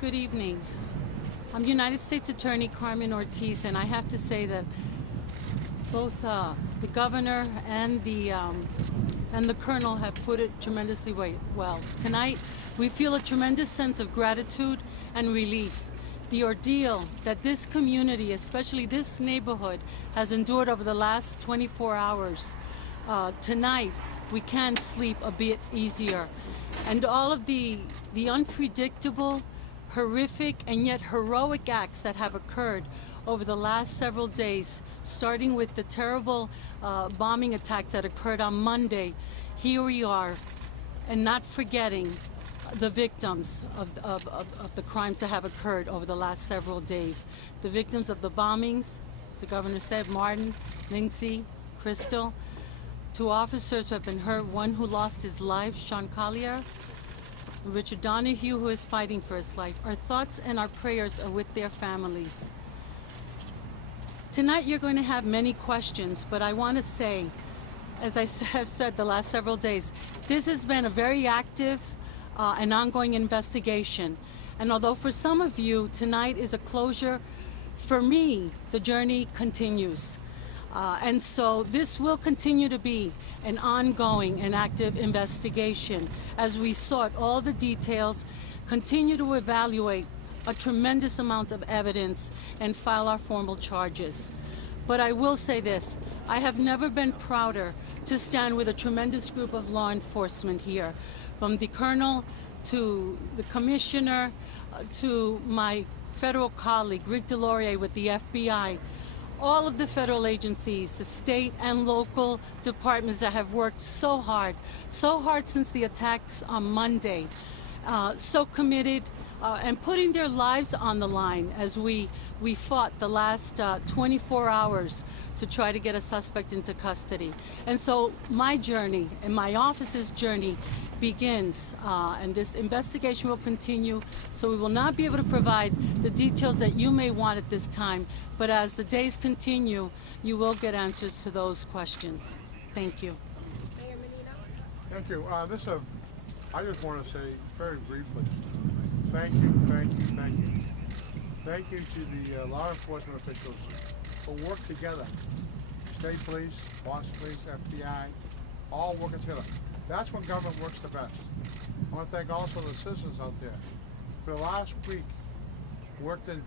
Good evening. I'm United States Attorney Carmen Ortiz, and I have to say that both the governor and the colonel have put it tremendously well. Tonight, we feel a tremendous sense of gratitude and relief. The ordeal that this community, especially this neighborhood, has endured over the last 24 hours. Tonight, we can sleep a bit easier. And all of the unpredictable, horrific, and yet heroic acts that have occurred over the last several days, starting with the terrible bombing attacks that occurred on Monday, here we are, and not forgetting the victims of the crimes that have occurred over the last several days. The victims of the bombings, as the governor said, Martin, Lindsay, Crystal. 2 officers who have been hurt, one who lost his life, Sean Collier, Richard Donahue, who is fighting for his life. Our thoughts and our prayers are with their families. Tonight you're going to have many questions, but I want to say, as I have said the last several days, this has been a very active and ongoing investigation. And although for some of you tonight is a closure, for me the journey continues. And so this will continue to be an ongoing and active investigation as we sort all the details, continue to evaluate a tremendous amount of evidence, and file our formal charges. But I will say this, I have never been prouder to stand with a tremendous group of law enforcement here, from the colonel to the commissioner to my federal colleague, Rick Delorier with the FBI. All of the federal agencies, the state and local departments that have worked so hard since the attacks on Monday, so committed and putting their lives on the line as we fought the last 24 hours to try to get a suspect into custody. And so my journey and my office's journey begins, and this investigation will continue, so we will not be able to provide the details that you may want at this time, but as the days continue, you will get answers to those questions. Thank you. Mayor Menino. Thank you. I just want to say very briefly, thank you. Thank you to the law enforcement officials who work together. State police, Boston police, FBI, all working together. That's when government works the best. I want to thank also the citizens out there. For the last week, worked in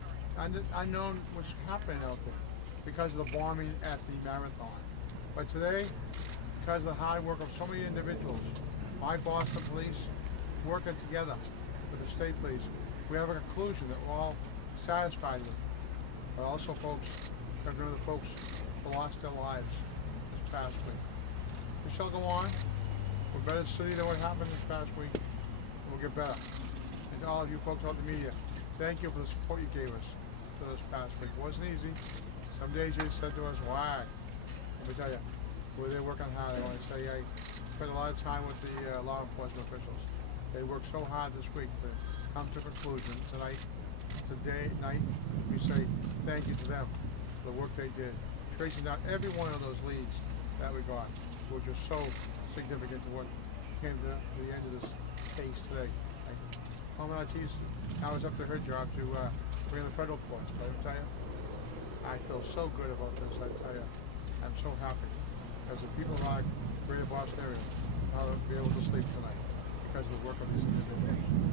unknown what's happening out there because of the bombing at the marathon. But today, because of the hard work of so many individuals, my Boston police working together with the state police, we have a conclusion that we're all satisfied with. But also, folks, remember the folks who lost their lives this past week. We shall go on. We're better city than what happened this past week. We'll get better. And to all of you folks out in the media, thank you for the support you gave us for this past week. It wasn't easy. Some days you said to us, why? Let me tell you, were they working hard? I want to say I spent a lot of time with the law enforcement officials. They worked so hard this week to come to a conclusion. Tonight, night, we say thank you to them for the work they did, tracing down every one of those leads that we got, which was so significant to what came to the end of this case today. Carmen Ortiz, now it's up to her job to bring in the federal courts. But I tell you, I feel so good about this. I tell you, I'm so happy because the people of our greater Boston area are be able to sleep tonight because of the work of these individuals.